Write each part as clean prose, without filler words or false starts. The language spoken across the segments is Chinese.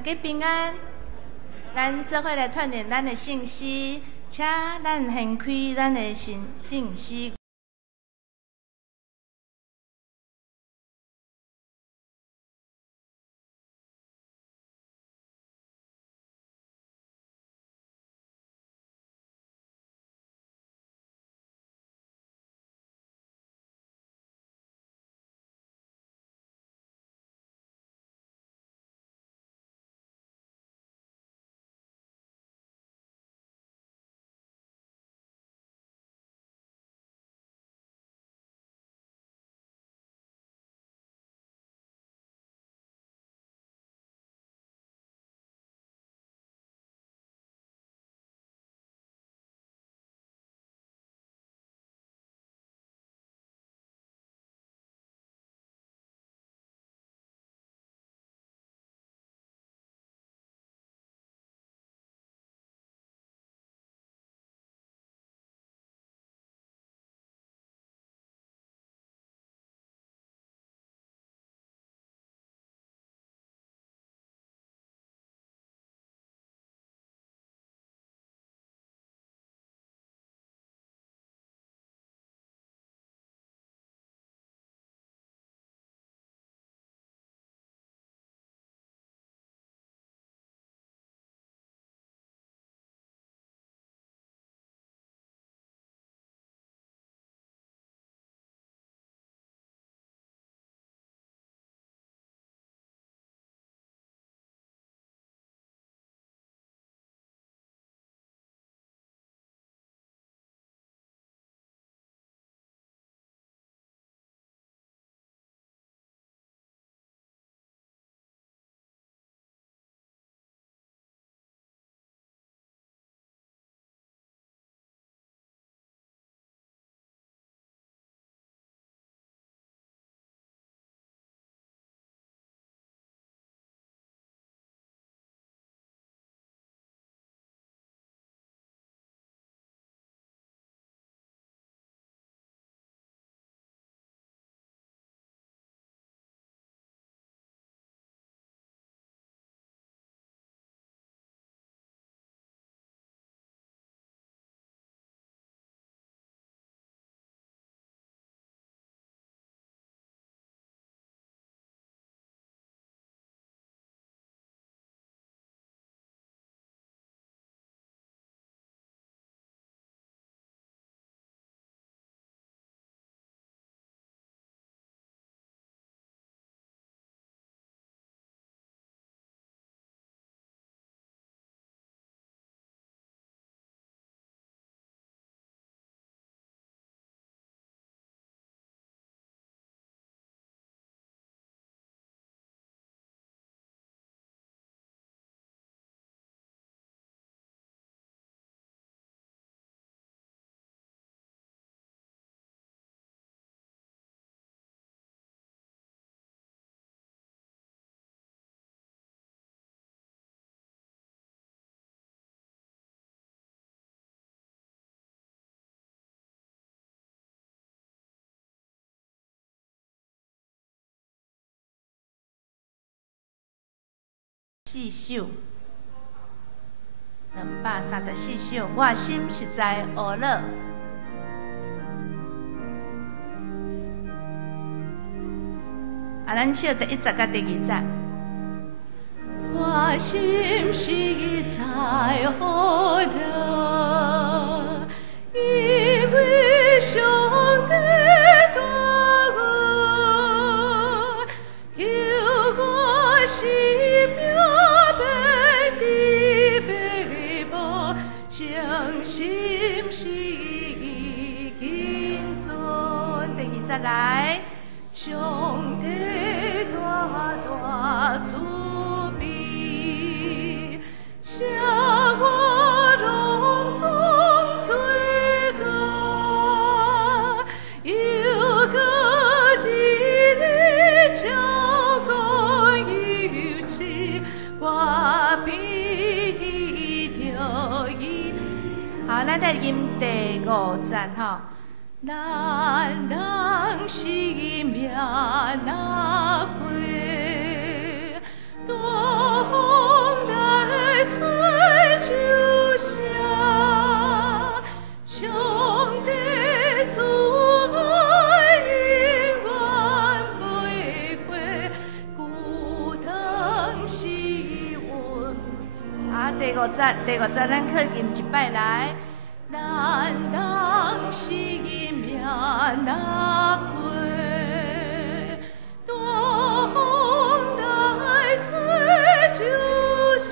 大家平安，咱做伙来锻炼咱的信息，请咱掀开咱的信息。4首，234首，我心实在学了。咱唱第1节甲第2节。我心实在学了，因为上帝大爱，救我生命。将心事已经存，第2节来，上帝大大慈悲，赦我拢总罪过，又搁一日照顾有情，我必定着伊。好，咱再吟第5节吼。咱人生命哪会多？风来吹就响，上帝慈爱永远袂回，孤灯是阮。第五节，咱去吟一摆来。咱人是伊命那回，大风来吹就响，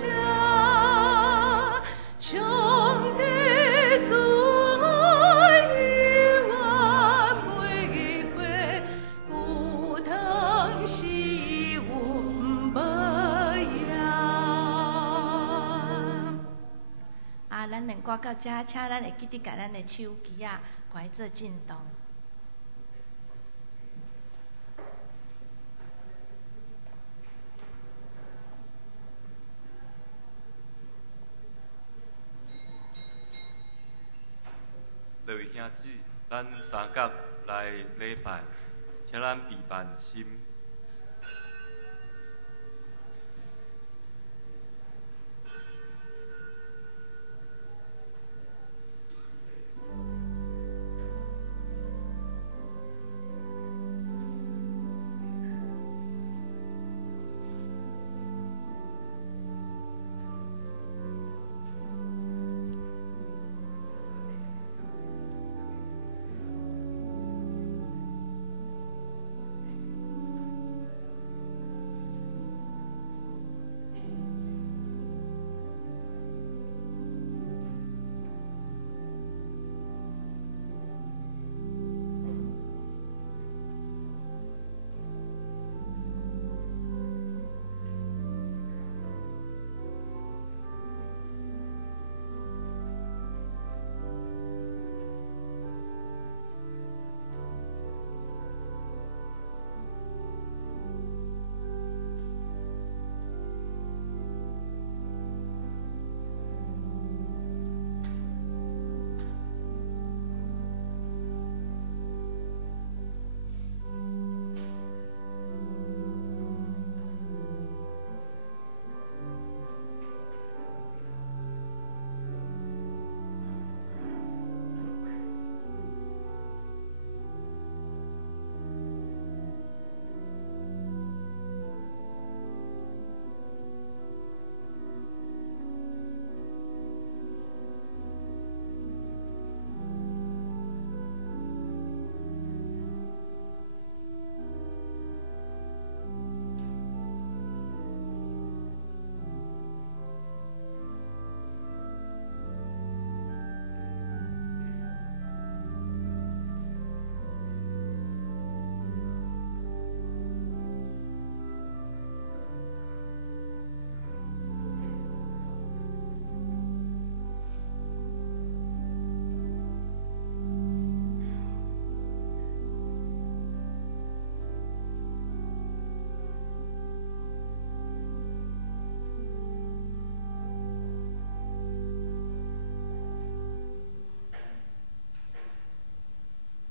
上帝慈爱永远袂回，孤灯是阮无影。咱两歌到这，请咱会记得甲咱的手机啊，开做震动。各位兄姊，咱三角来礼拜，请咱备万心。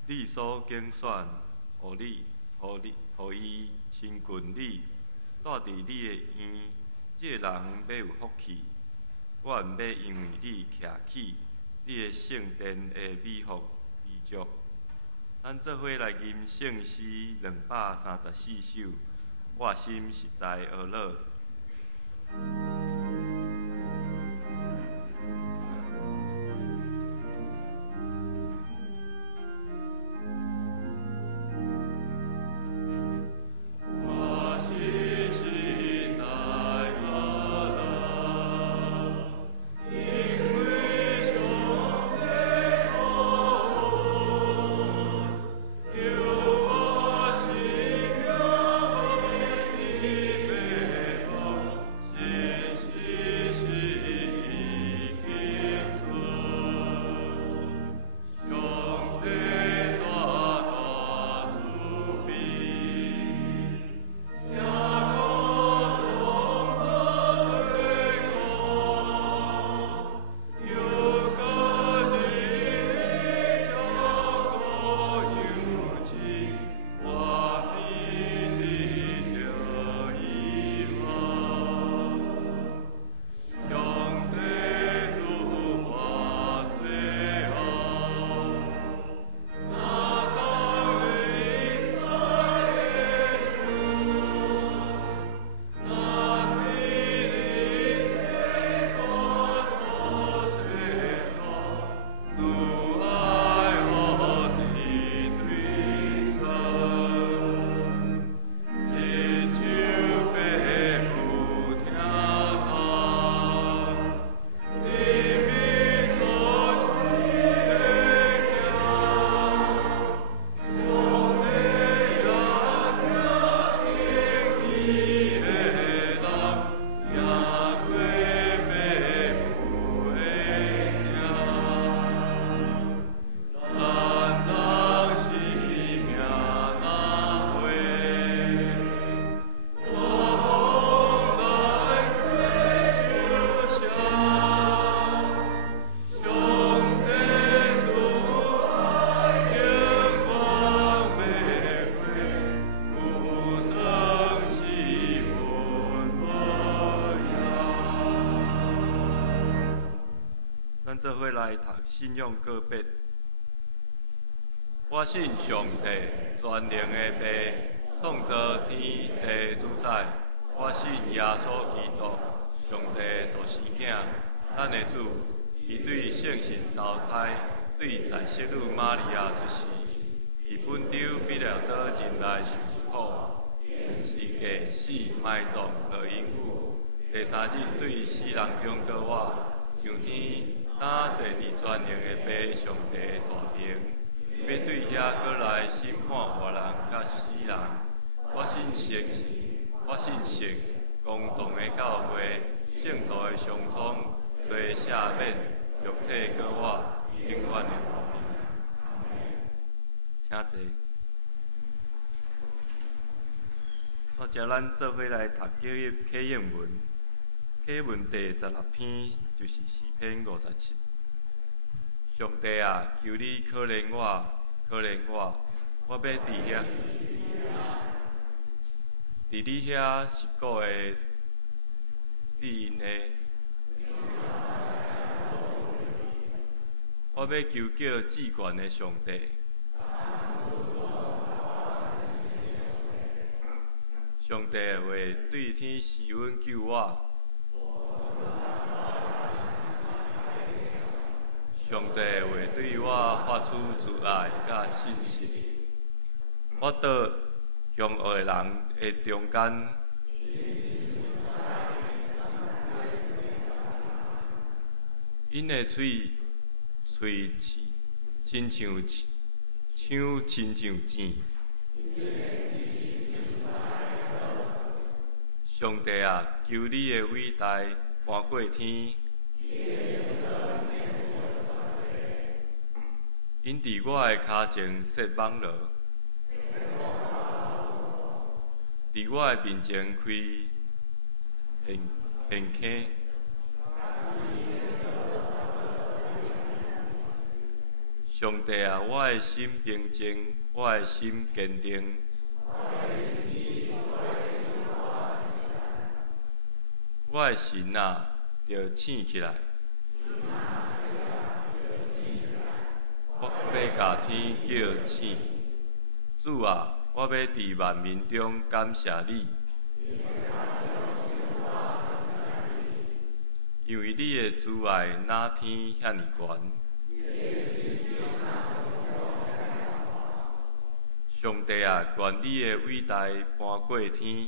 你所拣选，互伊亲近你，住伫你的院，这个人要有福气。我毋要因为你徛起你的圣殿的美福知足。咱做伙来吟圣诗234首，我心实在懊恼。心咱做伙来读信仰告别。我信上帝，全能的爸，创造天地主宰。我信耶稣基督，上帝独生囝，咱的主。伊对圣神投胎，对在世女玛利亚出世，伊本州必了倒人来受苦，是假死埋葬落阴府，第三日对死人中过活，上天打坐伫全能的爸上帝大名，要对遐过来审判活人甲死人。我信神，公同的教会，圣徒的相通，罪赦免。肉体过我永远的和平，请坐。接着咱做伙来读启应文。启应文第16篇就是诗篇57。上帝啊，求你可怜我，可怜我，我要伫遐，伫你遐10个的地内。我要求叫至高的上帝，上帝的话对天施恩救我，上帝的话对我发出慈爱甲信心。我倒凶恶的人的中间，因的喙齿亲像箭。上帝啊，求你的伟大搬过天，因伫我的脚前设网罗，伫我的面前开陷坑。上帝啊，我的心平静，我的心坚定。我的神啊，着醒起来。我要甲天叫醒。主啊，我要伫万民中感谢你，因为你的慈爱哪天遐尼悬。上帝啊，愿你的伟大搬过天。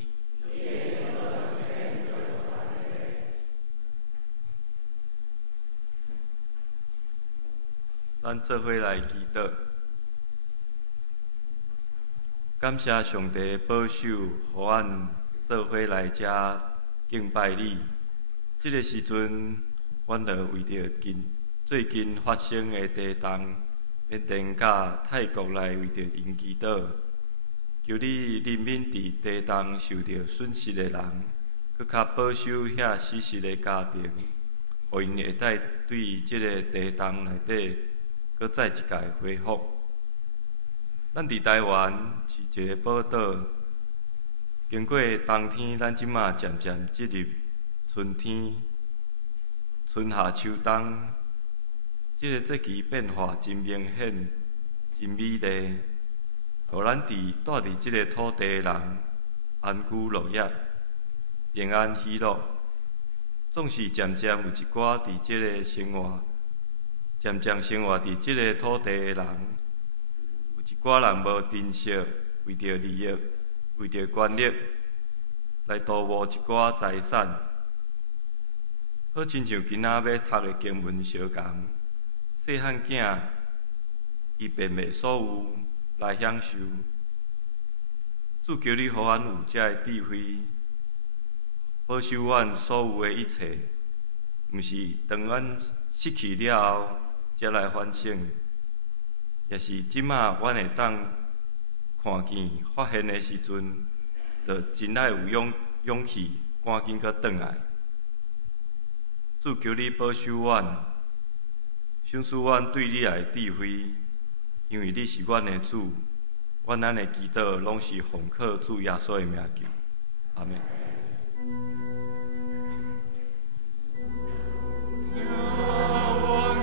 咱做伙来祈祷，感谢上帝保守，互阮做伙来遮敬拜你。这个时阵，阮着为着最近发生的地动。缅甸甲泰国来为着因祈祷，求你怜悯伫地动受到损失的人，搁较保守遐死失的家庭，互因会当对即个地动内底，搁再一届恢复。咱伫台湾是一个宝岛，经过冬天，咱即马渐渐进入春天，春夏秋冬。这个节气变化真明显、真美丽，互咱住伫这个土地的人安居乐业、平安喜乐。总是渐渐有一寡伫这个生活，渐渐生活伫这个土地的人，有一寡人无珍惜，为着利益、为着权力，来盗无一寡财产，好亲像囡仔要读的经文相共。细汉囝，伊便袂所有来享受。主求你，互阮有遮个智慧，保守阮所有的一切，毋是当阮失去了后才来反省，也是即马阮会当看见发现的时阵，就真爱有勇气，赶紧搁转来。主求你保守阮。赏赐阮对你的智慧，因为你是阮的主，阮咱的祈祷拢是奉靠主耶稣的名求，阿门。仰望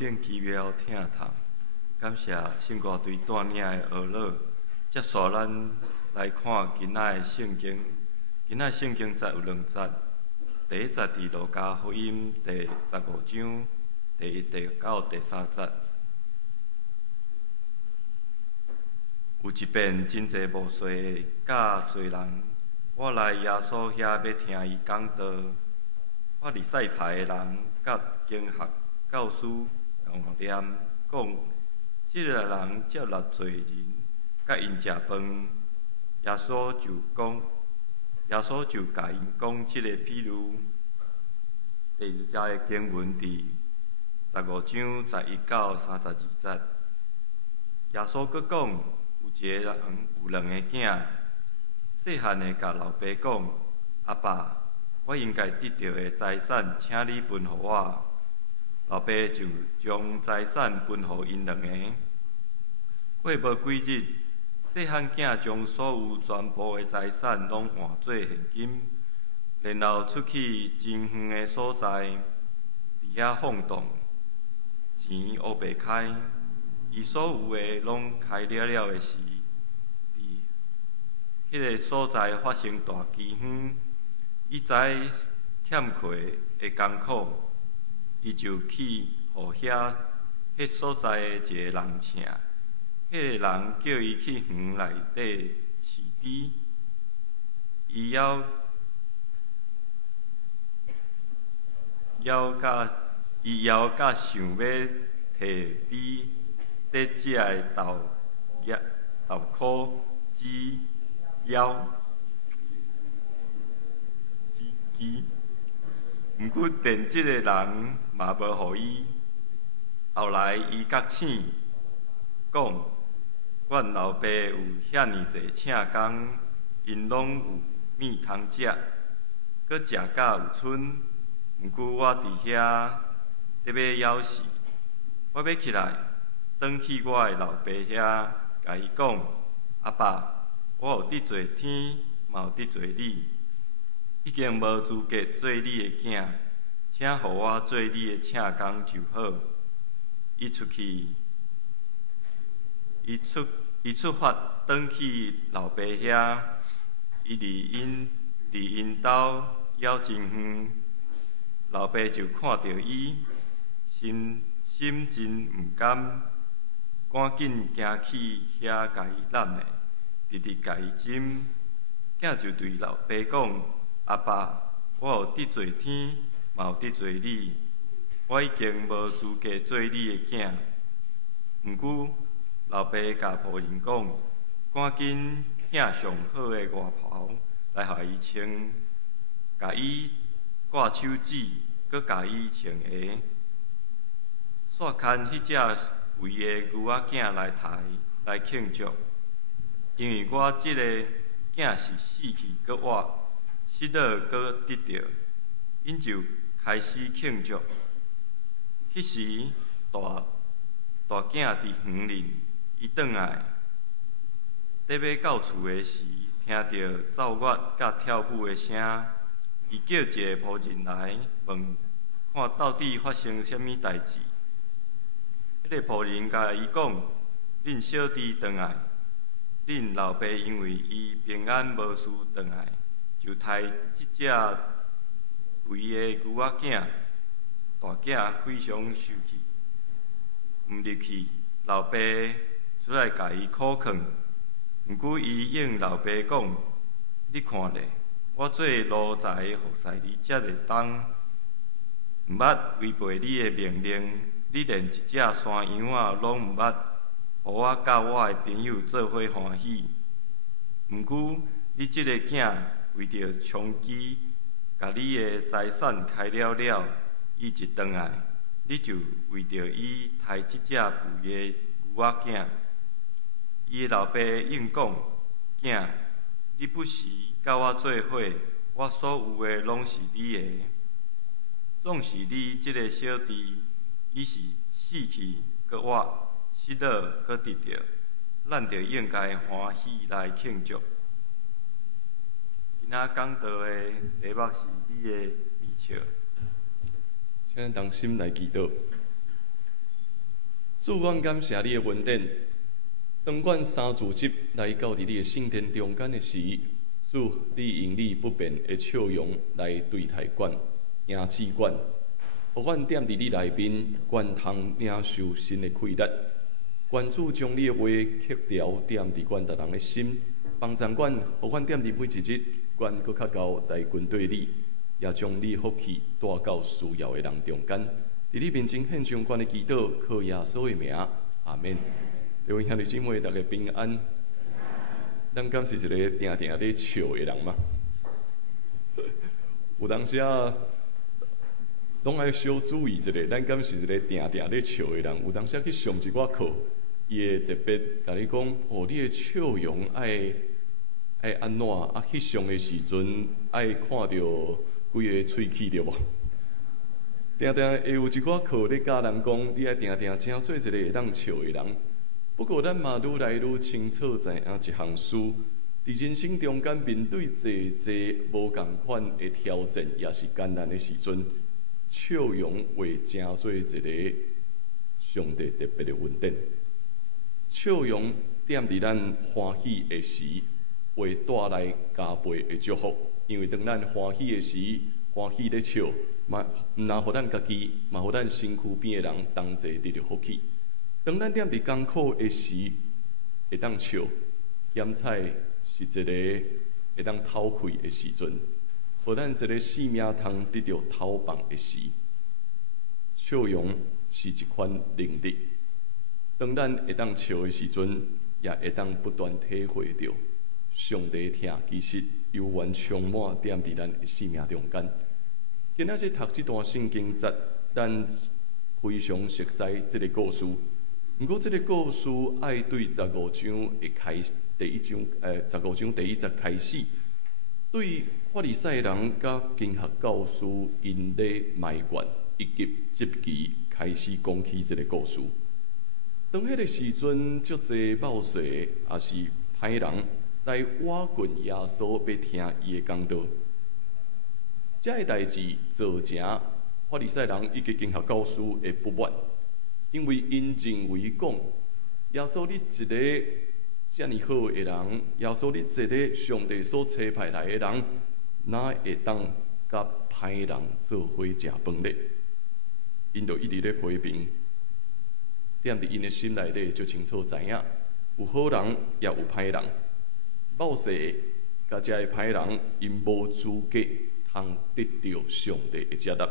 顶奇妙疼痛，感谢圣歌队带领的学老，接续咱来看今仔的圣经。今仔圣经则有2节，第一节伫路加福音第15章第1节到第3节。有一遍真济无衰甲侪人，我来耶稣遐要听伊讲道。法利赛派的人甲经学教师同念讲，即个人接纳罪人，甲因食饭。耶稣就甲因讲即个比喻。第2节的经文伫15章11到32节。耶稣阁讲，有一个人有2个囝，细汉的甲老爸讲：“阿爸，我应该得到的财产，请你分予我。”老爸就将财产分予因2个。过无几日，细汉囝将所有全部的财产拢换做现金，然后出去真远的所在，伫遐放荡，钱乌白开。伊所有的拢开了的时，伫迄个所在发生大饥荒。伊知欠亏会艰苦，伊就去互迄所在的一个人请。迄个人叫伊去园内底饲猪，伊要甲想要摕猪伫食的豆蔻、鸡毋过电即个人嘛无予伊。后来伊觉醒，讲：阮老爸有遐尼济请工，因拢有物通食，阁食甲有剩。毋过我伫遐得要枵死，我要起来，转去我的老爸遐，甲伊讲：阿爸，我有得罪天，嘛有得罪你，已经无资格做你的囝，请互我做你的请工就好。伊出发，转去老爸遐，伊离因兜枵真远。老爸就看到伊，心真毋甘，赶紧行去遐甲伊揽的，直直甲伊斟。囝就对老爸讲：阿爸，我有得罪天，嘛有得罪你，我已经无资格做你的囝。毋过老爸甲仆人讲：赶紧领上好的外袍来互伊穿，甲伊挂手指，阁甲伊穿鞋，煞牵迄只肥的牛仔囝来庆祝，因为我即个囝是死去阁活，失落阁得着，因就开始庆祝。迄时大囝伫园里，伊转来，要到厝的时，听到奏乐甲跳舞的声。伊叫一个仆人来问，看到底发生啥物代志。迄个仆人甲伊讲：恁小弟转来，恁老爸因为伊平安无事转来，就杀即只肥的牛仔囝。大囝非常生气，毋入去。老爸出来甲伊苦劝，毋过伊应老爸讲：你看咧。我做奴才服侍你遮个冬，毋捌违背你的命令，你连一只山羊仔拢毋捌，互我甲我的朋友做伙欢喜。毋过你即个囝为着娼妓，甲你的财产开了，伊一转来，你就为着伊杀即只肥的牛仔囝。伊的老爸应讲：囝，你不时甲我做伙，我所有的拢是你的。总是你即个小弟，伊是死去阁活，失落阁得着，咱就应该欢喜来庆祝。今仔讲道的题目是你的美笑，请咱同心来祈祷。主，阮感谢你的恩典。当阮三字集来到伫你的圣殿中间的时，主，你用你不变的笑容来对待阮、迎接阮，互阮踮伫你内面，阮通领受新的快乐。愿主将你的话刻条踮伫阮逐人的心，帮助阮，互阮踮伫每一日，阮搁较够来跟对你，也将你福气带到需要的人中间。伫你面前献上阮的祈祷，靠耶稣的名，阿免。各位兄弟姊妹，大家平安。咱敢是一个定定咧笑的人嘛？有当时啊，拢爱小注意一下，咱敢是一个定定咧笑的人？有当时去上一寡课，伊会特别甲你讲，哦，你的笑容爱安怎？啊，去上的时阵爱看到几个喙齿着无？定定会有一寡课咧教人讲，你爱定定正做一个会当笑的人。不过，咱嘛愈来愈清楚知影一项事，伫人生中间面对侪无共款的挑战，也是艰难的时阵，笑容会成做一个上帝特别的恩典。笑容踮伫咱欢喜的时，会带来加倍的祝福。因为当咱欢喜的时，欢喜咧笑，嘛毋但互咱家己，嘛互咱身躯边的人同齐得到福气。当咱踮伫艰苦的时，会当笑，咸菜是一个会当偷开的时阵，互咱一个性命通得到透放的时。笑容是一款能力，当咱会当笑的时阵，也会当不断体会到上帝疼其实悠然充满踮伫咱的生命中间。今仔日读这段圣经节，咱非常熟悉这个故事。不过，这个故事爱对15章的第一章，15章第1节开始，对法利赛人甲经学教师因咧埋怨以及即期开始讲起这个故事。当迄个时阵，足侪冒失也是歹人来挖掘耶稣，要听伊的讲道。这个代志造成法利赛人以及经学教师的不满。因为因认为讲，耶稣你一个遮尔好的人，耶稣你一个上帝所差派来的人，哪会当甲歹人做伙食饭呢？因就一直咧批评，踮伫因的心内底就清楚知影，有好人也有歹人。冒失甲遮个歹人，因无资格通得到上帝的接纳。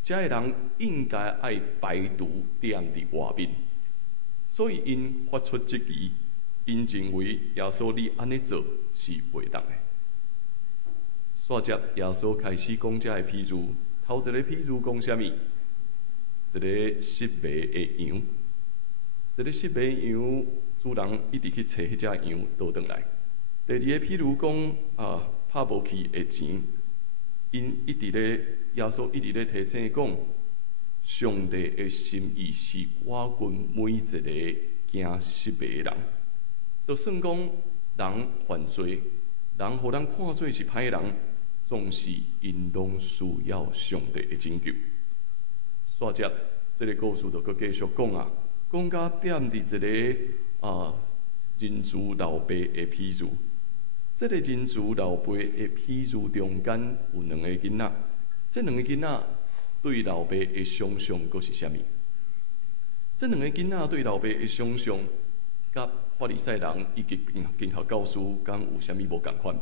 这个人应该爱排除踮伫外面，所以因发出质疑，因认为耶稣你安尼做是袂当的。煞接耶稣开始讲这个譬喻，头一个譬喻讲啥物？一个失迷的羊，一个失迷羊，主人一直去找迄只羊倒转来。第二个譬喻讲拍无去的钱，因一直咧。耶稣一直咧提醒讲，上帝的心意是挖掘每一个惊失迷的人。就算讲人犯罪，人互咱看做是歹人，总是因拢需要上帝的拯救。煞接这个故事就搁继续讲啊，讲到踮伫一个人子老爸的譬喻。这个人子老爸的譬喻中间有2个囡仔。这2个囡仔对老爸的想象，佫是啥物？这2个囡仔对老爸的想象，甲法利赛人以及经学教师，敢有啥物无共款无？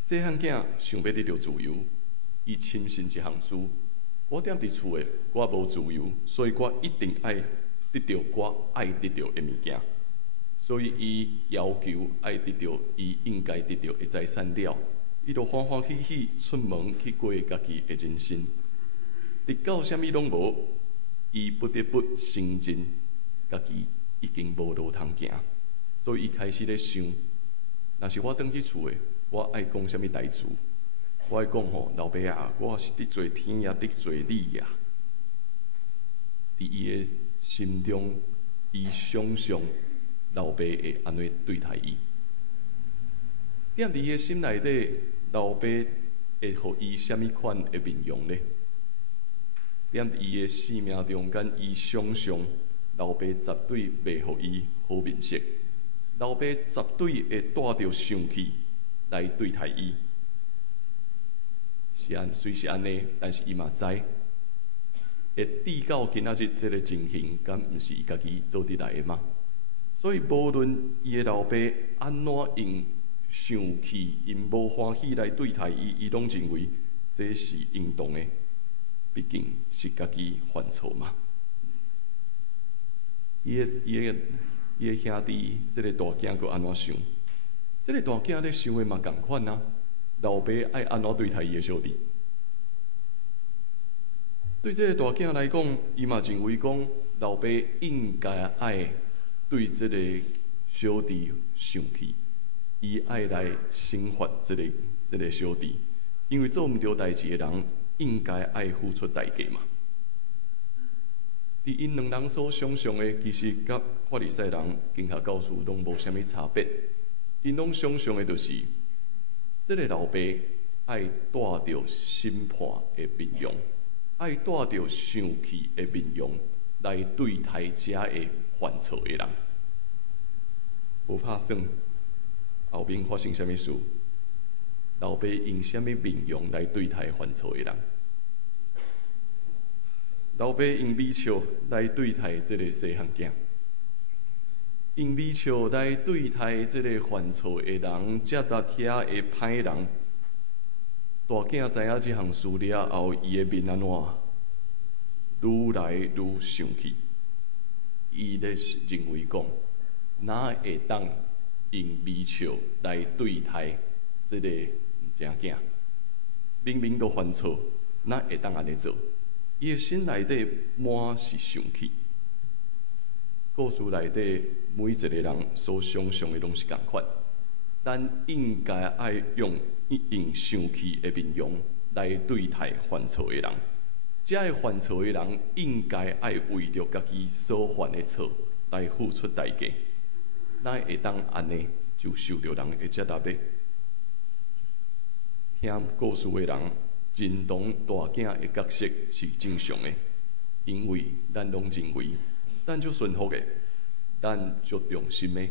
细汉囝想要得到自由，伊深信一项事：我踮伫厝的，我无自由，所以我一定爱得到我爱得到的物件。所以伊要求爱得到伊应该得到的财产了。伊就欢欢喜喜出门去过家己的人生，直到啥物拢无，伊不得不承认家己已经无路通行，所以伊开始咧想，若是我转去厝的，我爱讲啥物代志？我爱讲吼，老爸啊，我是得罪天也得罪你呀。伫伊的心中，伊想象老爸会安怎对待伊。踮伫伊的心内底，老爸会互伊啥物款的面容呢？踮伫伊的生命中间，伊常常老爸绝对袂互伊好面色，老爸绝对会带着生气来对待伊。虽是安尼，但是伊嘛知，会抵到今仔日这个情形，敢毋是伊家己做得来的吗？所以无论伊的老爸安怎用生气、因无欢喜来对待伊，伊拢认为这是应当的，毕竟是家己犯错嘛。伊的兄弟，这个大囝佫安怎想？这个大囝咧想的嘛共款啊。老爸爱安怎对待伊的小弟？对这个大囝来讲，伊嘛认为讲，老爸应该爱对这个小弟生气，伊爱来惩罚这个小弟，因为做毋对代志的人，应该爱付出代价嘛。伫因两人所想象的，其实甲法利赛人、经学教师拢无啥物差别。因拢想象的就是，这个老爸爱带着审判的面容，爱带着生气的面容来对待这个犯错的人。无拍算后面发生啥物事，老爸用啥物面容来对待犯错的人？老爸用微笑来对待这个细汉囝，用微笑来对待这个犯错的人，接纳遐的歹人。大囝知影这项事了后，伊的面安怎？愈来愈生气。伊咧认为讲，哪会当用微笑来对待这个毋正囝？明明都犯错，哪会当安尼做？伊的心内底满是生气。故事内底每一个人所想象的拢是共款，咱应该爱用生气的面容来对待犯错的人。这个犯错的人应该爱为着家己所犯的错来付出代价，哪会当安尼就受到人的接纳呢？听故事的人认同大囝的角色是正常的，因为咱拢认为，咱足顺服的，咱足忠心的，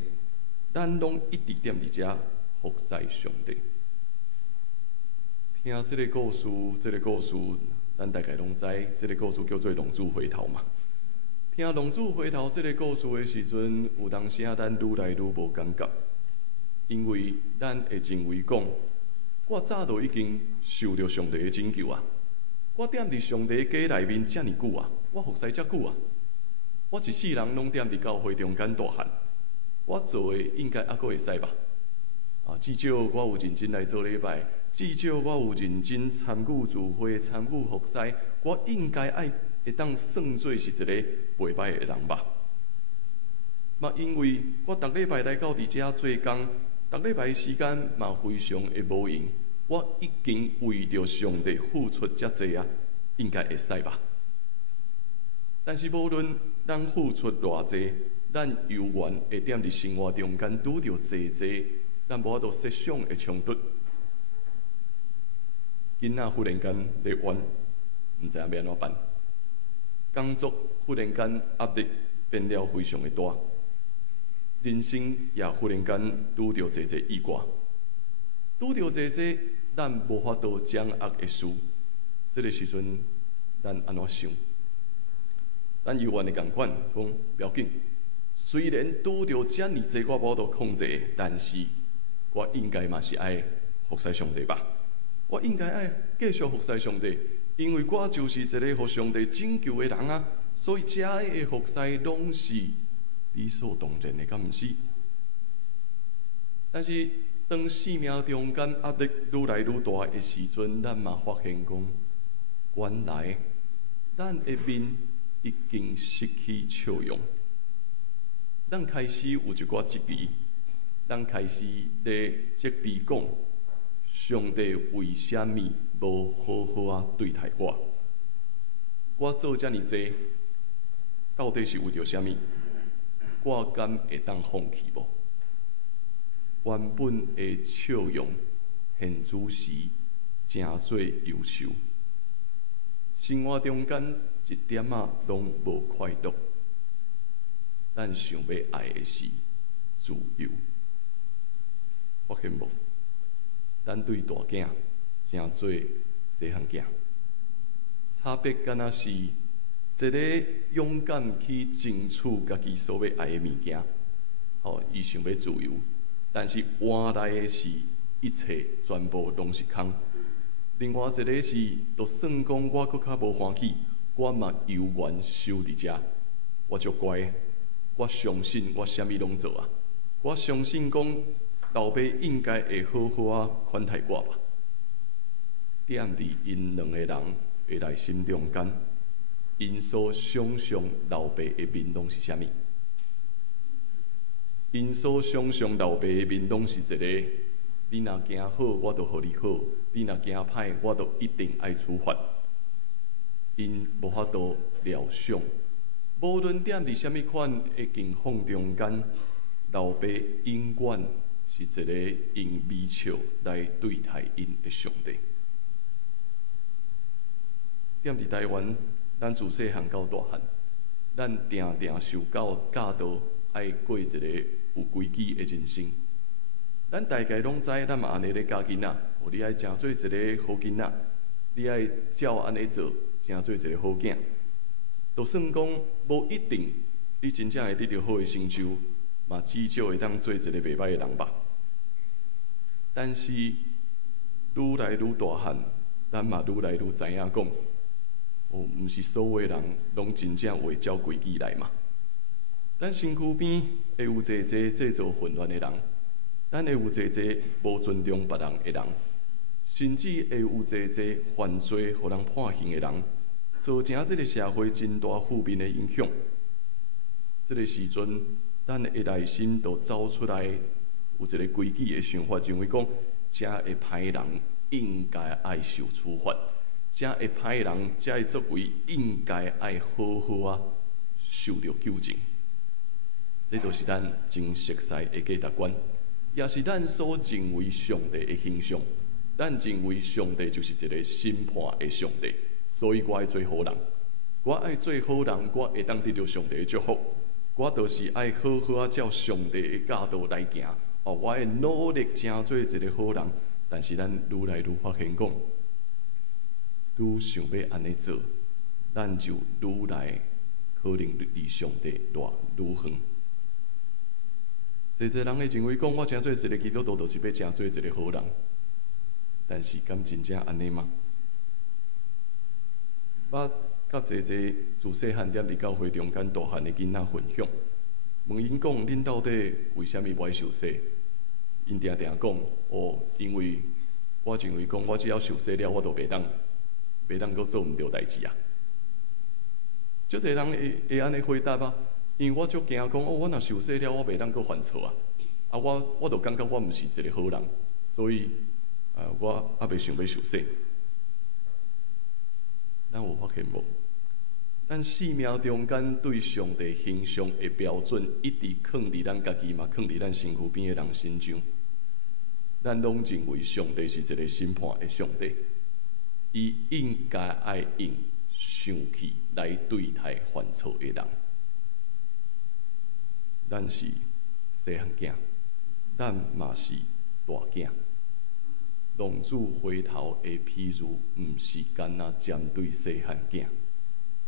咱拢一直踮伫遮服侍上帝。听这个故事，咱大概拢知，这个故事叫做《浪子回头》嘛。听《浪子回头》这个故事的时阵，有当时咱愈来愈无感觉，因为咱会认为讲，我早就已经受到上帝的拯救啊！我踮伫上帝家内面遮尔久啊，我服侍遮久啊，我一世人拢踮伫教会中间大汉，我做的应该还佫会使吧？至少我有认真来做礼拜，至少我有认真参与聚会、参与服侍，我应该会当算做是一个袂歹的人吧？嘛，因为我逐礼拜来到伫遮做工，逐礼拜时间嘛非常的无用，我已经为着上帝付出遮济啊，应该会使吧？但是无论咱付出偌济，咱犹原会踮伫生活中间拄着济咱无法度设想的冲突。囡仔忽然间咧怨，毋知影要安怎办。工作忽然间压力变了非常的大，人生也忽然间拄着济意外，拄着济咱无法度掌握的事。这个时阵，咱安怎想？咱犹原会共款讲，不要紧。虽然拄着遮尔济我无法度控制，但是我应该嘛是爱服侍上帝吧？我应该爱继续服侍上帝，因为我就是一个互上帝拯救的人啊！所以遮的服侍拢是理所当然的，敢毋是？但是当生命中间压力愈来愈大的时阵，咱嘛发现讲，原来咱的面已经失去笑容，咱开始有一寡质疑。咱开始咧责备讲，上帝为什么无好好啊对待我？我做遮尔济，到底是为着什么？我敢会当放弃无？原本的笑容，现主时正做忧愁。生活中间一点仔拢无快乐。咱想要爱的是自由，发现无？咱对大囝诚做细汉囝，差别敢若是一个勇敢去争取家己所要爱的物件，伊想要自由，但是换来的是一切全部拢是空。另外一个是，就算讲我搁较无欢喜，我嘛犹原守伫遮，我足乖，我相信我啥物拢做啊，我相信讲老爸应该会好好啊款待我吧。踮伫因两个人的内心中间，因所想象老爸的面拢是啥物？因所想象老爸的面拢是一个，你若行好，我就互你好；你若行歹，我就一定爱处罚。因无法度料想，无论踮伫啥物款的境况中间，老爸永远是一个用微笑来对待因的上帝。踮伫台湾，咱自细汉到大汉，咱定定受教导爱过一个有规矩的人生。咱大概拢知，咱嘛安尼咧教囡仔，你爱诚做一个好囡仔，你爱照安尼做，诚做一个好囝。就算讲无一定，你真正会得到好的成就，嘛至少会当做一个袂歹的人吧。但是愈来愈大汉，咱嘛愈来愈知影讲，毋是所有的人拢真正会照规矩来嘛。咱身躯边会有济制造混乱的人。咱会有济无尊重别人的人，甚至会有济犯罪，互人判刑的人，造成这个社会真大负面的影响。这个时阵，咱的内心就走出来有一个规矩的想法，认为讲，这会歹人应该爱受处罚，这会歹人，这个作为应该爱好好啊受到纠正。这就是咱真熟悉的价值观。也是咱所认为上帝的形象，咱认为上帝就是一个审判的上帝，所以我爱做好人，我爱做好人，我会当得到上帝的祝福，我就是爱好好啊照上帝的教导来行，我会努力成做一个好人。但是咱愈来愈发现讲，愈想要安尼做，咱就愈来可能离上帝愈远。侪人会认为讲，我诚做一个基督徒，就是要诚做一个好人。但是，敢真正安尼吗？我甲侪自细汉踮伫教会中间大汉的囡仔分享，问因讲，恁到底为虾米不爱受洗？因定定讲，因为我认为讲，我只要受洗了，我就袂当阁做毋对代志啊。足侪人会安尼回答啊。因为我足惊讲，我若受洗了，我袂当阁犯错啊！我就感觉我毋是一个好人，所以我还袂想要受洗。咱有发现无？咱生命中间对上帝形象的标准，一直放伫咱家己嘛，放伫咱身躯边的人身上。咱拢认为上帝是一个审判的上帝，伊应该爱用生气来对待犯错的人。咱是细汉囝，咱嘛是大囝。浪子回头的譬如，毋是干那针对细汉囝。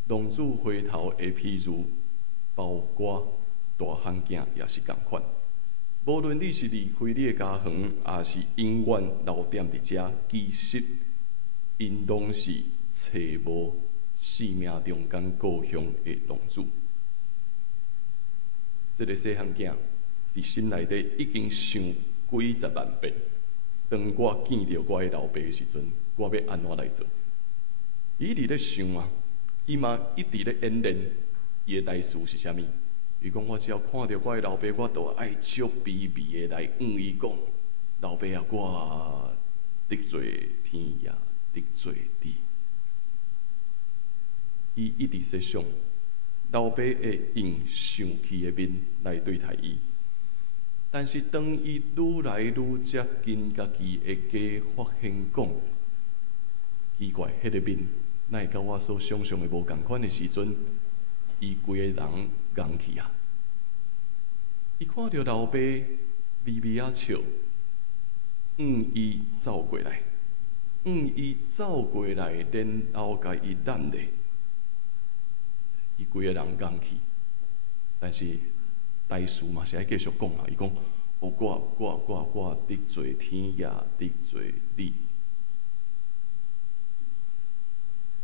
浪子回头的譬如，包括大汉囝也是共款。无论你是离开你的家园，还是永远留踮伫遮，其实因拢是找无生命中间故乡的浪子。这个细汉囝伫心内底已经想几十万遍，当我见到我的老爸的时阵，我要安怎来做？伊伫咧想啊，伊嘛一直咧演练伊的代词是啥物？伊讲我只要看到我的老爸，我都爱足微微的来伊讲，老爸啊，我得罪天呀，得罪地。伊一直在想。老爸会用生气的面来对待伊，但是当伊愈来愈接近家己的家，发现讲奇怪，迄个面那会甲我所想象的无共款的时阵，伊规个人硬去啊！伊看到老爸微微啊笑，伊走过来，伊走过来，然后甲伊揽咧，伊规个人硬去。但是大事嘛是爱继续讲啊，伊讲。我得罪天也得罪你。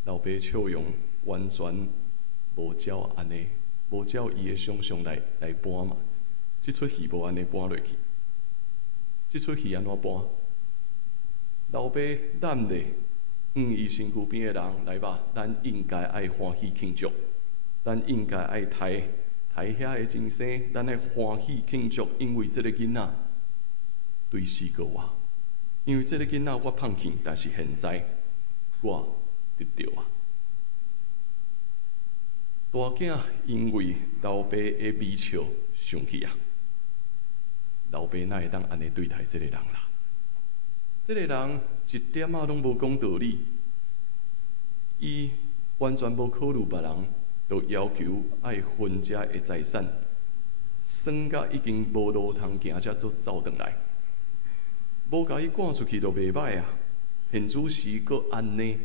老爸笑容完全无照安尼，无照伊的想象来搬嘛。即出戏无安尼搬落去，即出戏安怎搬？老爸揽咧，伊身躯边的人来吧，咱应该爱欢喜庆祝，咱应该爱抬遐的真生，咱来欢喜庆祝，因为这个囡仔对死过我，因为这个囡仔我放弃，但是现在我得到啊。大囝因为老爸的微笑生气啊，老爸哪会当安尼对待这个人啦？这个人一点仔拢无讲道理，伊完全无考虑别人。就要求爱分遮的财产，算甲已经无路通行，才做走转来，无甲伊赶出去就袂歹啊！现主时阁安尼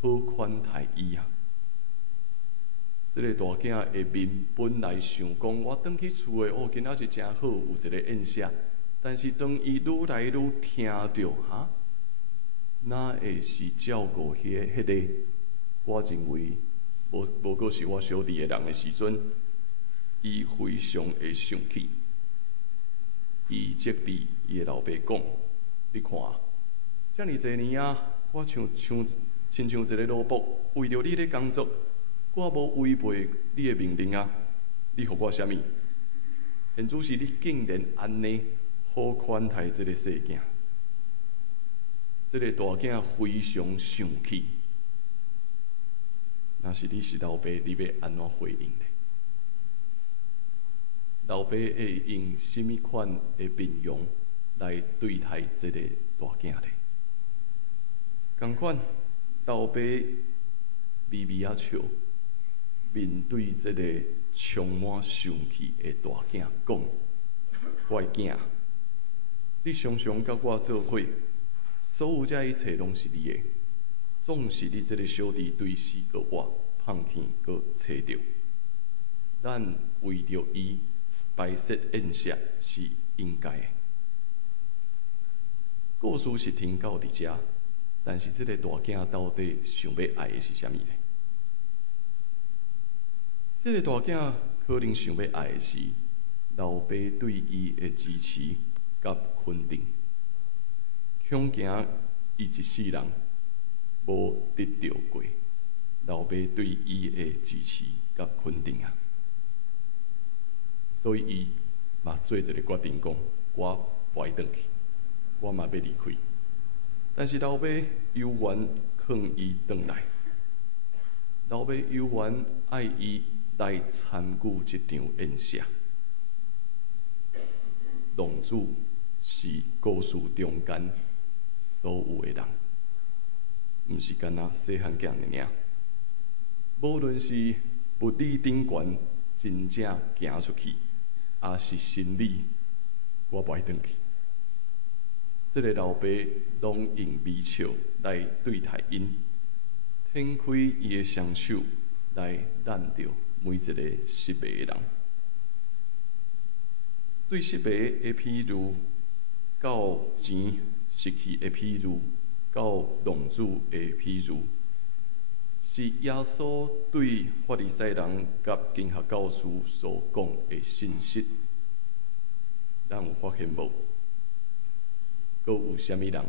好款待伊啊！这个大囝的面本来想讲，我转去厝的今仔日真好，有一个宴席。但是当伊愈来愈听到哈，哪会是照顾迄个？我认为。无过是我小弟的人的时阵，伊非常的生气。伊责备伊的老爸讲：“你看，遮尔侪年啊，我亲像一个萝卜，为着你咧工作，我无违背你的命令啊！你互我啥物？现主是你竟然安尼好款待这个细囝，这个大囝非常生气。”若是你是老爸，你要安怎回应呢？老爸会用什么款的面容来对待这个大囝呢？同款，老爸微微啊笑，面对这个充满生气的大囝讲：“我的囝，你常常甲我做伙，所有这一切拢是你的。”总是你这个小弟对死过我，放弃过找着，咱为着伊摆设宴席是应该的。故事是停到伫遮，但是这个大囝到底想要爱的是啥物呢？这个大囝可能想要爱的是老爸对伊的支持甲肯定，恐惊伊一世人。无得到过老爸对伊的支持甲肯定啊，所以伊嘛做一个决定，讲我不爱转去，我嘛要离开。但是老爸犹原劝伊转来，老爸犹原爱伊来参与这场宴席。浪子是故事中间所有的人。毋是干那细汉囝的尔，无论是物理顶悬真正行出去，也是心理，我不爱转去。这个老爸拢用微笑来对待因，展开伊的双手来揽着每一个失迷的人。对失迷的譬如，到钱失去的譬如。到浪子的譬如，是耶稣对法利赛人甲经学教师所讲的信息。咱有发现无？阁有啥物人，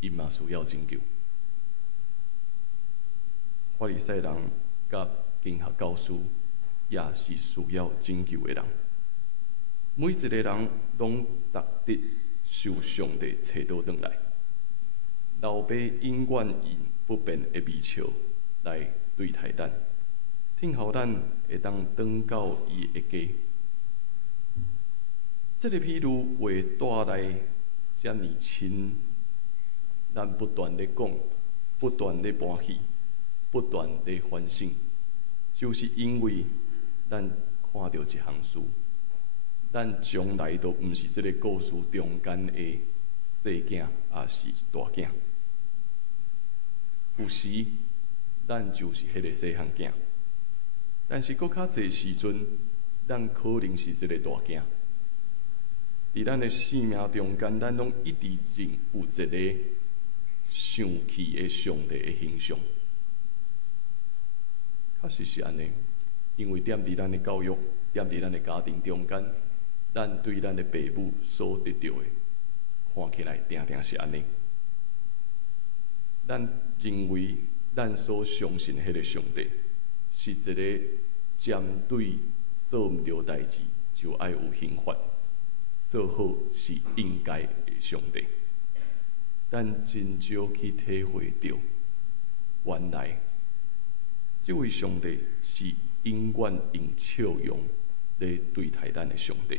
伊嘛需要拯救？法利赛人甲经学教师也是需要拯救的人。每一个人拢值得受上帝找到转来。老爸永远用不变的微笑来对待咱，听候咱会当转到伊的家。这个譬如会带来遮尔亲，咱不断地讲，不断地搬戏，不断地反省，就是因为咱看到一项事，咱从来都毋是这个故事中间的细囝，也是大囝。有时咱就是迄个细汉囝，但是搁较侪时阵，咱可能是这个大囝。伫咱的生命中间，咱拢一直有一个上去的上帝的形象。确实是安尼，因为踮伫咱的教育，踮伫咱的家庭中间，咱对咱的父母所得到的，看起来定定是安尼。咱认为咱所相信的迄个上帝，是一个针对做毋对代志就爱有刑罚，做好是应该的上帝。咱真少去体会到，原来这位上帝是永远用笑容来对待咱的上帝。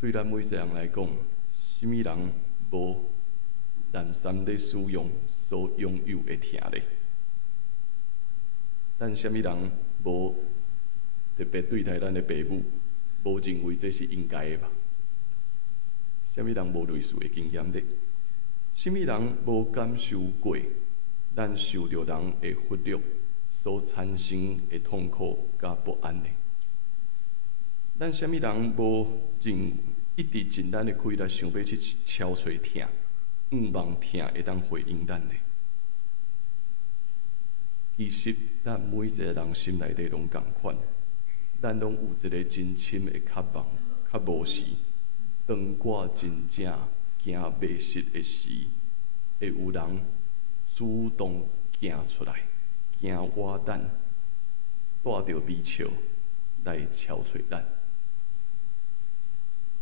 对咱每一个人来讲，什么人无咱三的使用所拥有的听力？咱什么人无特别对待咱的父母，无认为这是应该的吧？什么人无类似的经验的？什么人无感受过咱受到人的忽略所产生的痛苦甲不安呢？咱什么人无一直尽咱的气力想要去敲找听，毋望听会当回应咱呢？其实咱每一个人心内底拢共款，咱拢有一个真深的渴望，较无时，当我真正惊未实的时，会有人主动行出来，行我咱，带着微笑来敲找咱。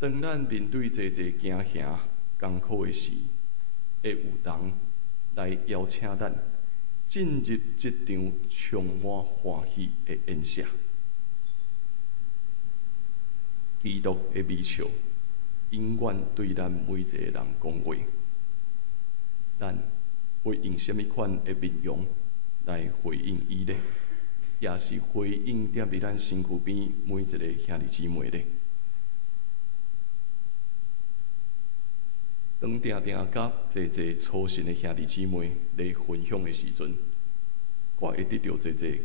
当咱面对这惊吓、艰苦的时，会有人来邀请咱进入这场充满欢喜的宴席。基督的微笑永远对咱每一个人讲话。咱会用什么款的面容来回应伊呢？也是回应踮伫咱身躯边每一个兄弟姊妹呢？当定定甲侪初信的兄弟姊妹来分享的时阵，我会得到侪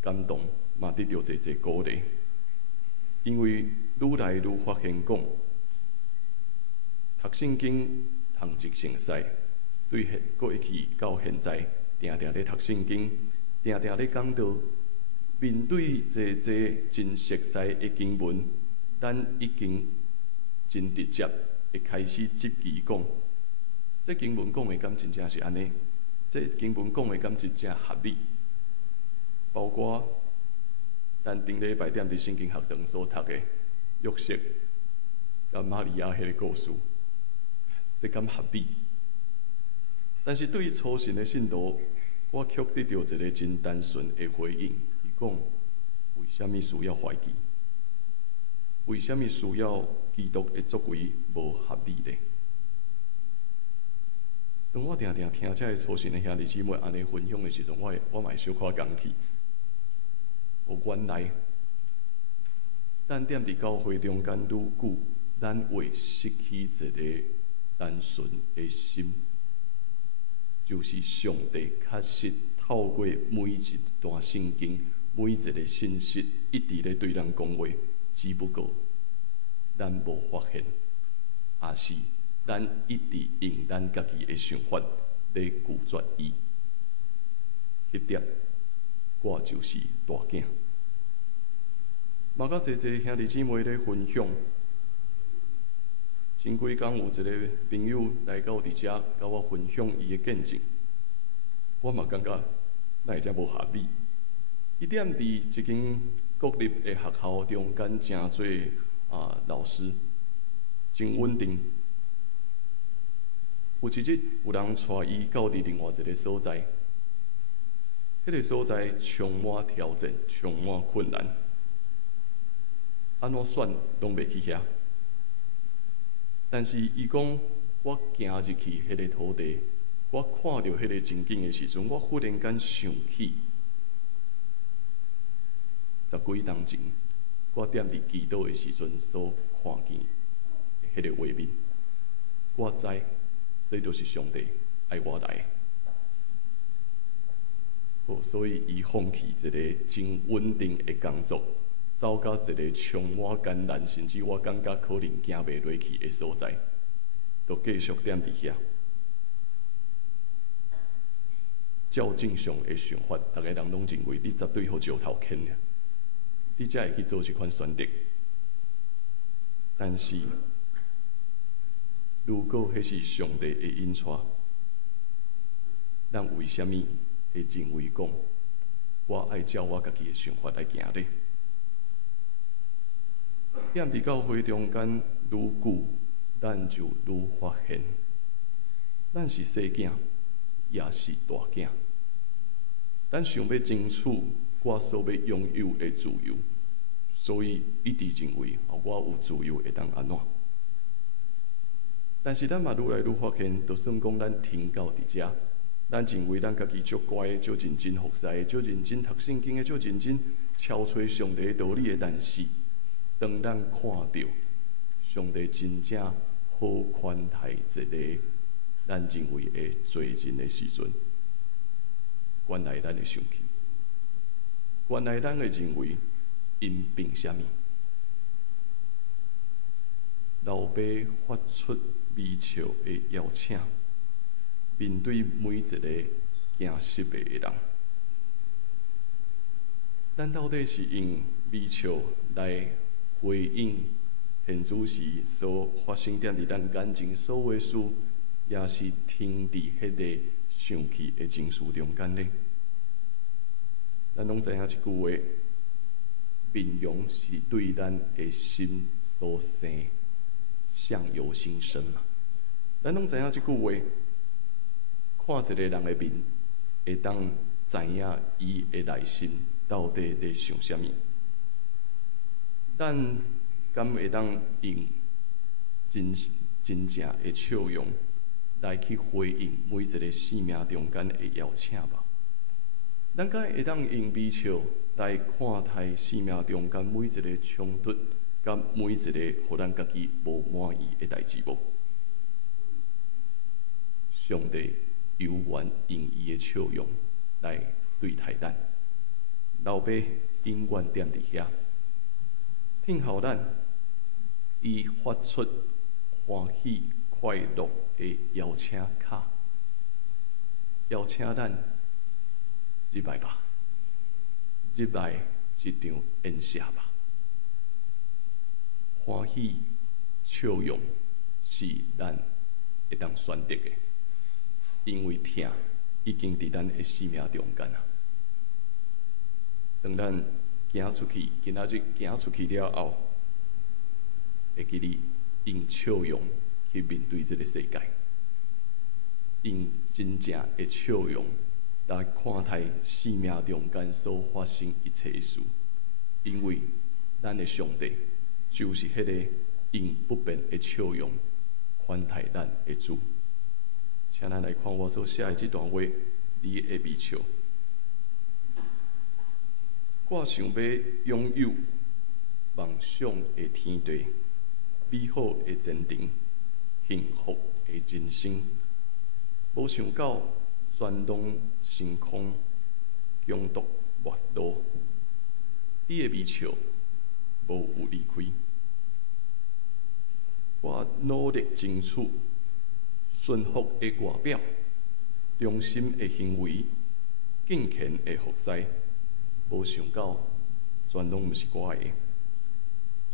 感动，嘛得到侪鼓励。因为愈来愈发现讲，读圣经通一成使，对过去到现在，定定咧读圣经，定定咧讲道，面对侪真熟悉的经文，咱已经真直接。会开始质疑讲，这经文讲的敢真正是安尼？这经文讲的敢真正合理？包括咱顶礼拜踮伫圣经学堂所读的约瑟甲玛利亚迄个故事，这敢合理？但是对于初信的信徒，我却得到一个真单纯的回应。伊讲：为什么需要怀疑？为什么需要基督的作为无合理呢？当我定定听这个初信的兄弟姊妹安尼分享的时阵，我嘛会小可讲起。原来，咱踮伫教会中间愈久，咱会失去一个单纯的心，就是上帝确实透过每一段圣经、每一个信息，一直咧对咱讲话。只不过，咱无发现，也是咱一直用咱家己的想法来拒绝伊。迄点，我就是大囝。嘛，甲侪兄弟姊妹咧分享，前几工有一个朋友来到伫遮，甲我分享伊的见证，我嘛感觉那会遮无合理。伊踮伫一间国立的学校中间，真侪老师，真稳定。有一日，有人带伊到伫另外一个所在，迄个所在充满挑战，充满困难，安怎选拢袂去遐。但是伊讲，我行入去迄个土地，我看到迄个情景的时阵，我忽然间想起10几年前，我踮伫祈祷的时阵所看见迄个画面。我知，这就是上帝爱我来的。好，所以伊放弃一个真稳定的工作，走到一个充满艰难，甚至我感觉可能行袂落去的所在，就继续踮伫遐。照正常的想法，逐个人拢认为你绝对互石头牵的，你才会去做这款选择。但是，如果迄是上帝的引带，咱为什么会认为讲我爱照我家己的想法来行呢？踮伫教会中间愈久，咱就愈发现，咱是小囝，也是大囝。咱想要争取我所要拥有的自由，所以一直认为我有自由会当安怎？但是咱嘛愈来愈发现，就算讲咱停到伫遮，咱认为咱家己足乖的、足认真服侍的、足认真读圣经的、足认真敲吹上帝的道理的，但是当咱看到上帝真正好款待一个咱认为的罪人的时阵，原来咱会生气，原来咱会认为因凭什么？老爸发出微笑的邀请，面对每一个惊失的人，咱到底是用微笑来回应现主时所发生踮伫咱眼前所有的事，也是停伫迄个生气的情绪中间呢？咱拢知影一句话：面容是对咱的心所生，相由心生嘛。咱拢知影即句话，看一个人的面，会当知影伊的内心到底在想啥物。咱敢会当用真正的笑容来去回应每一个生命中间的邀请吧？咱敢会当用微笑来看待生命中间每一个冲突，甲每一个互咱家己无满意的代志无？上帝有缘用伊的笑容来对待咱，老爸永远踮伫遐，听候咱，伊发出欢喜快乐的邀请卡，邀请咱入来吧，入来一场宴席吧。欢喜笑容是咱会当选择的，因为疼已经伫咱的生命中间啊。当咱行出去，今仔日行出去了后，会记哩用笑容去面对这个世界，用真正的笑容来看待生命中间所发生一切事，因为咱的上帝就是迄个用不变的笑容款待咱的主。请咱来看我所写的这段话，你的微笑。我想要拥有梦想的天地，美好的前程，幸福的人生。无想到全拢成空，强夺末路。你的微笑无有离开。我努力争取顺服的外表，忠心的行为，敬虔的服侍。无想到，全拢毋是我的。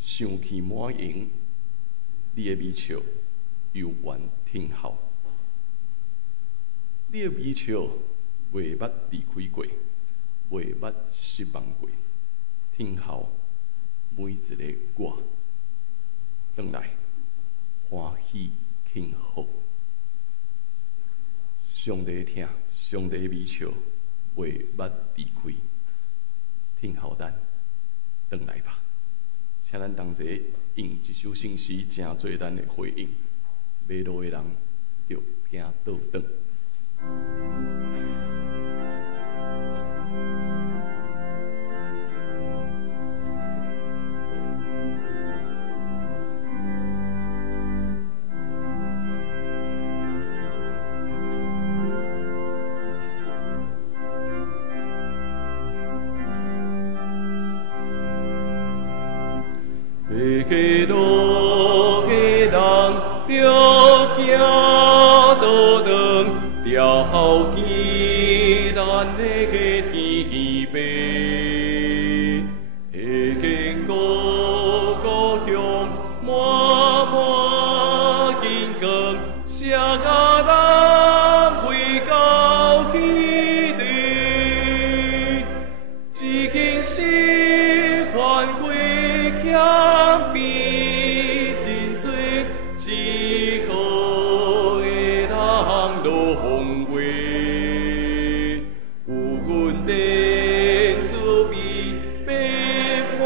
生气满盈，你的微笑犹原挺好。你的微笑袂捌离开过，袂捌失望过，挺好每一个我，转来欢喜庆贺。上帝听，上帝微笑袂捌离开。听候咱，转来吧，请咱同齐用一首圣诗，成做咱的回应。迷路的人就行倒转，个路个人着行道长，着好记咱的个天父，迄个故乡满满金光，写甲咱为到彼地，一件事还归欠比真多，只好的人落风话，有阮的慈悲遍满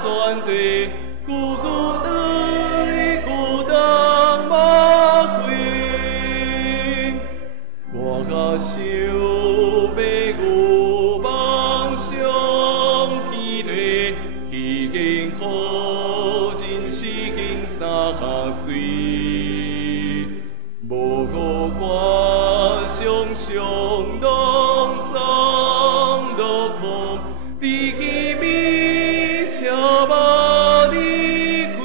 全地，久久对孤单目归，我甲想要有梦想天地，迄间好真是经三岁，无五官常常拢总落空，比起米车马离开，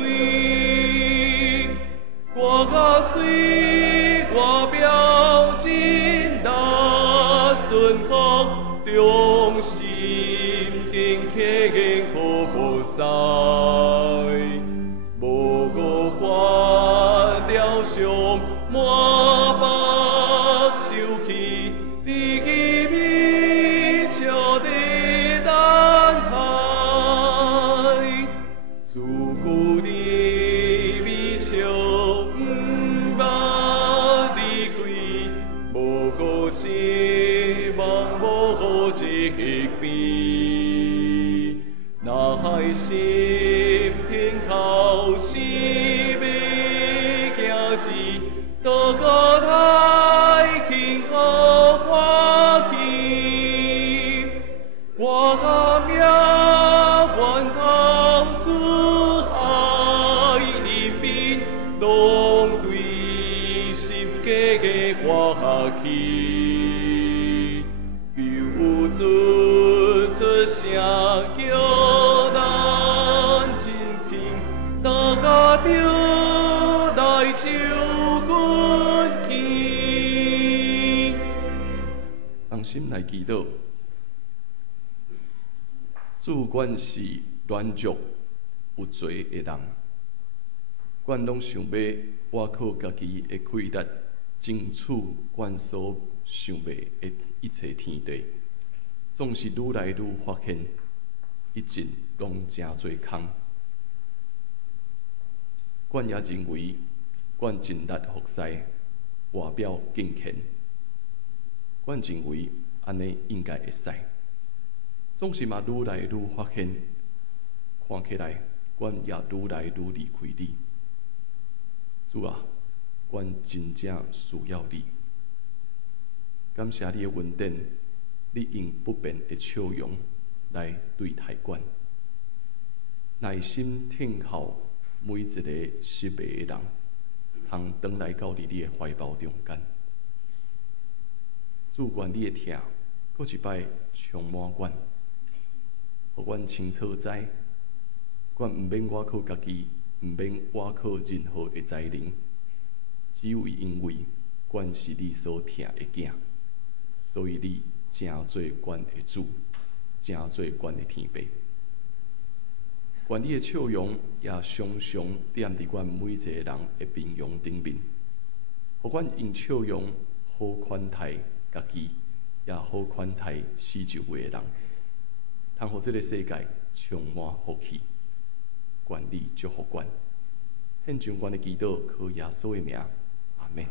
我甲水外表真难顺服，中心定刻个可可塞，无五法了伤满腹受气，离去米笑地等待，自古的米笑不捌离开，无顾失望无好一个边，那海心天靠是要行志，多个太轻好欢喜，我甲命源头自海人民，拢对心家个活下去，求出声叫咱真听，大家着来手阮去，放心来祈祷。主管是软弱有罪的人，阮拢想要挖靠家己的气力，争取阮所想袂的一切天地，总是愈来愈发现，一进拢真侪空。阮也认为，阮尽力服侍，外表敬虔。阮认为安尼应该会使，总是嘛愈来愈发现，看起来阮也愈来愈离开你。主啊，阮真正需要你。感谢你的恩典，你用不变的笑容来对待阮，耐心听候每一个失败的人，通转来到你的怀抱中间。主，愿你的疼，搁一摆充满阮，互阮清楚知，阮毋免我靠家己，毋免我靠任何的才能，只有因为阮是你所疼的囝，所以你真做阮的主，真做阮的天父。愿你的笑容也常常点伫阮每一个人的面容顶面，互阮用笑容好款待家己，也好款待四周围的人，通互这个世界充满福气。愿你祝福阮，献上阮的祈祷，靠耶稣的名，阿门。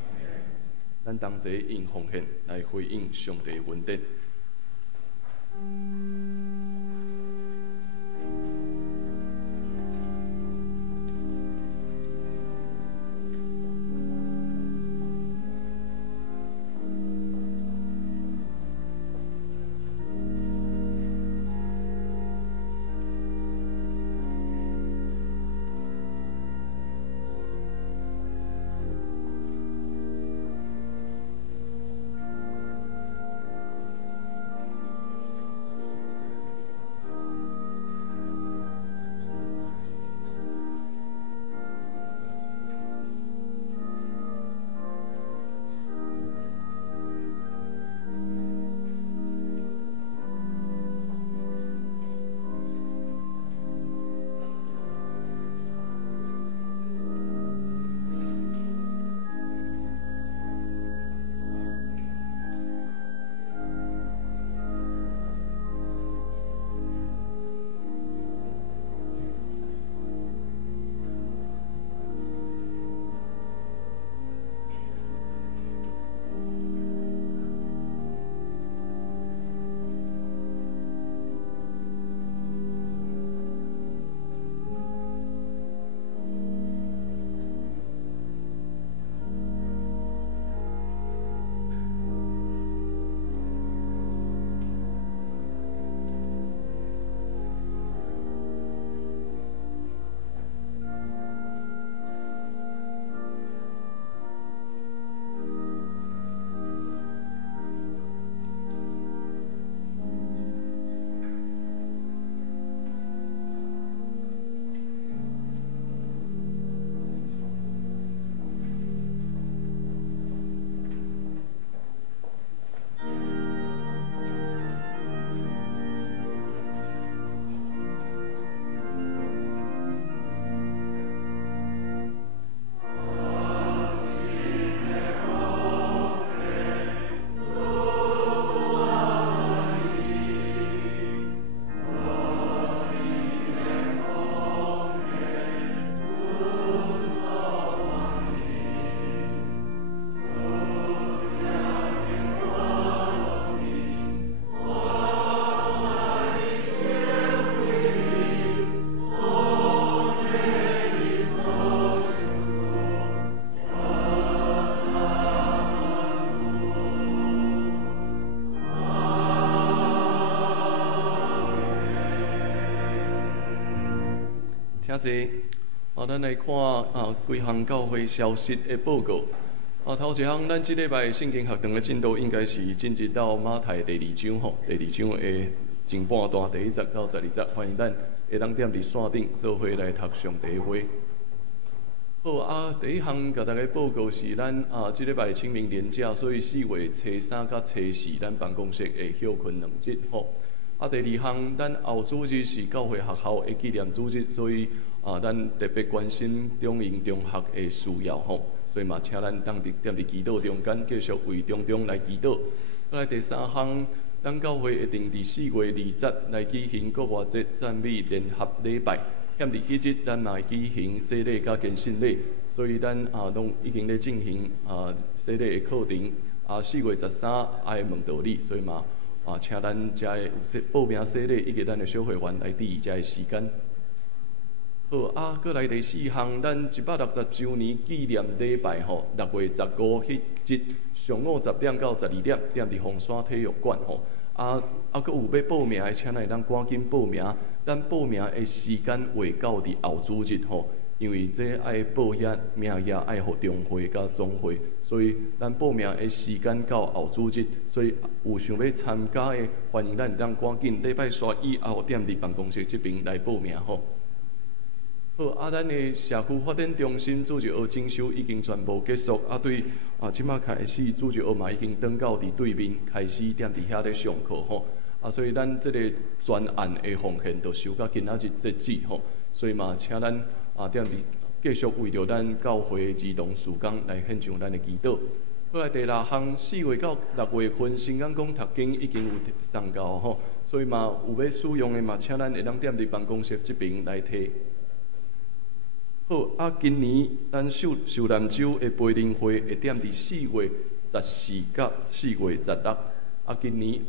咱同齐用奉献来回应上帝的恩典。请坐。咱来看规项教会消息的报告。头一项，咱即礼拜圣经学堂的进度应该是进入到马太第2章吼，第2章的前半段第1节到12节，欢迎咱会当踮伫线顶做伙来读上帝话。好第一项甲大家报告是咱即礼拜清明连假，所以4月初3到初4，咱办公室会休困2日吼。第二项，咱后主日是教会学校的纪念主日，所以咱特别关心中营中学的需要吼，所以嘛，请咱踮伫祈祷中间，继续为中来祈祷。来第三项，咱教会会定伫4月20日来举行国外节赞美联合礼拜。险伫迄日，咱嘛会举行洗礼甲献信礼，所以咱拢已经咧进行洗礼的课程。4月13爱问道理，所以嘛请咱遮有报名洗礼以及咱的小会员来伫遮的时间。好搁来第4项，咱160周年纪念礼拜吼，6月15迄日上午10点到12点，踮伫凤山体育馆吼。搁有要报名的，请咱当赶紧报名。咱报名的时间会到伫后主日吼，因为这爱报遐名也爱互中会甲总会，所以咱报名的时间到后主日，所以有想要参加的，欢迎咱当赶紧礼拜3以后踮伫办公室这边来报名吼。好咱的社区发展中心主日学整修已经全部结束，对即马开始主日学嘛已经转到伫对面开始踮伫遐咧上课吼。所以咱即个专案的奉献就收到今仔日截止吼，所以嘛，请咱踮伫继续为着咱教会儿童事工来献上咱的祈祷。过来第6项，4月到6月份新港讲读经已经有送到吼，所以嘛有要使用的嘛，请咱会当踮伫办公室这边来摕。好今年咱秀南州的培灵会会踮伫4月14到4月16，今年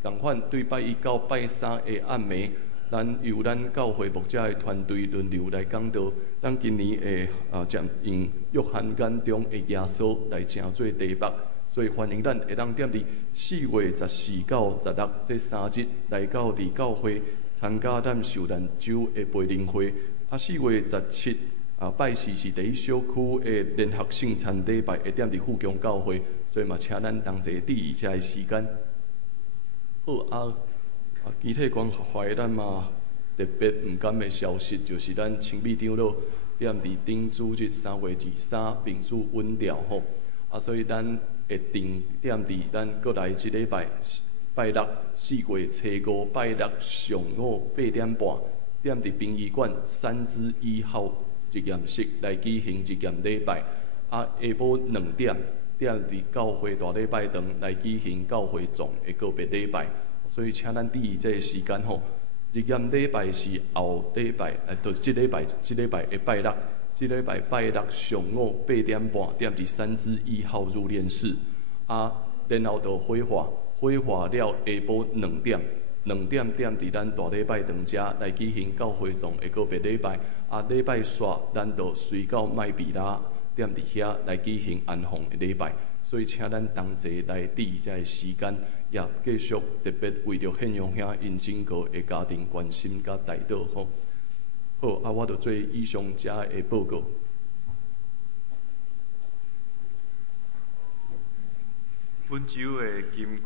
同款对拜1到拜3的暗暝，咱由咱教会牧者的团队轮流来讲道。咱今年会将用约翰眼中的耶稣来成做题目，所以欢迎咱会当踮伫4月14到16这3日来到伫教会参加咱秀南州的培灵会。4月17拜4是第1小区的联合圣餐礼拜，会踮伫富强教会，所以嘛，请咱同齐注意遮的时间。好具体关怀咱嘛特别毋甘的消息，就是咱青美长老踮伫顶主日3月23民主稳调吼，所以咱会定踮伫咱过来一礼拜拜6 4月初5拜6上午8点半，踮伫殡仪馆3之1号日验室来举行日验礼拜，下晡2点。踮伫教会大礼拜堂来举行教会总的告别礼拜，所以请咱注意这个时间吼。日验礼拜是后礼拜，就是即礼拜的拜6，即礼拜拜6上午8点半，踮伫3之1号入殓室，然后就火化了下晡2点踮伫咱大礼拜堂遮来举行教会总的告别礼拜，礼拜煞咱就随到麦比拉。踮伫遐来举行安放的礼拜，所以请咱同齐来注意遮个时间，也继续特别为着献上遐因整个的家庭关心甲代祷吼。好我就做以上遮的报告。本周的金句，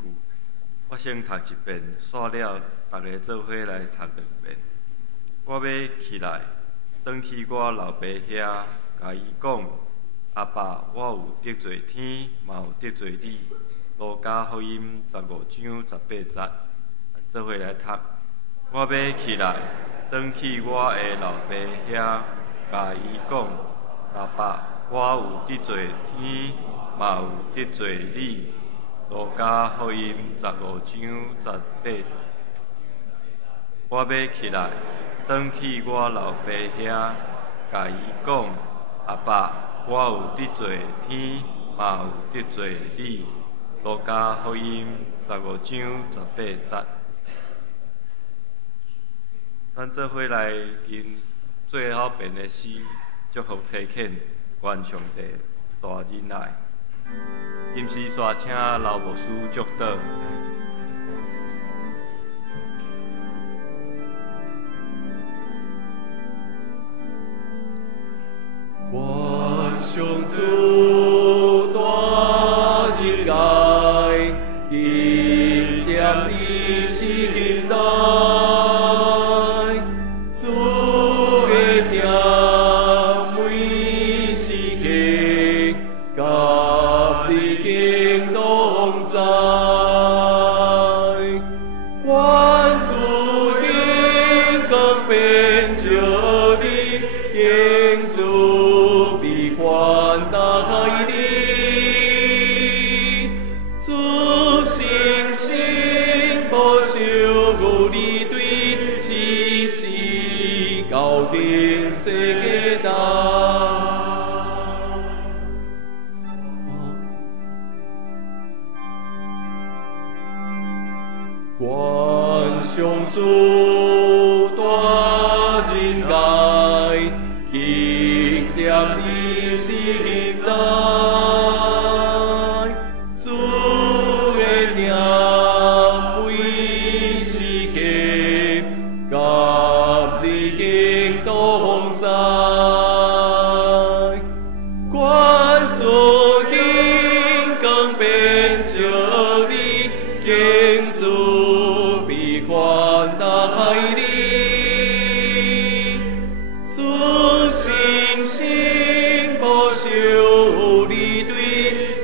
我先读一遍，煞了大家做伙来读2遍。我要起来，转去我老爸遐，甲伊讲。阿爸，我有得罪天，嘛有得罪你。路加福音15章18节，做伙来读。我要起来，转去我的老爸遐，甲伊讲：阿爸，我有得罪天，嘛有得罪你。路加福音15章18节。我要起来，转去我老爸遐，甲伊讲：阿爸。我有得罪天，嘛有得罪你。路加福音15章18节。咱做伙来吟最后遍的诗，祝福车肯，愿上帝大仁爱。吟诗煞请老牧师祝祷。愿上主大仁爱，行念你心内，主的听为时刻，甲你行同在，愿主兴光变照你，敬主必宽大海里。主信心保守你对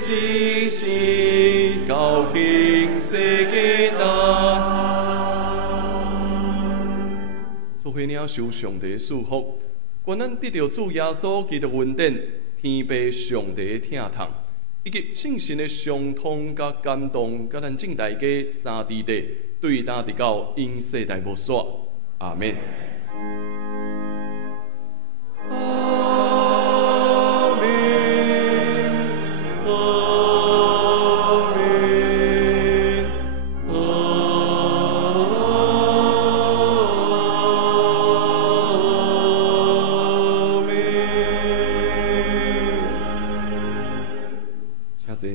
一生高兴世界大。做伙领受上帝的祝福，愿咱得到主耶稣基督恩典，天父上帝的疼痛，以及圣神的相通甲感动，甲咱正大家三地地对答直到因世代无煞。阿门。请坐。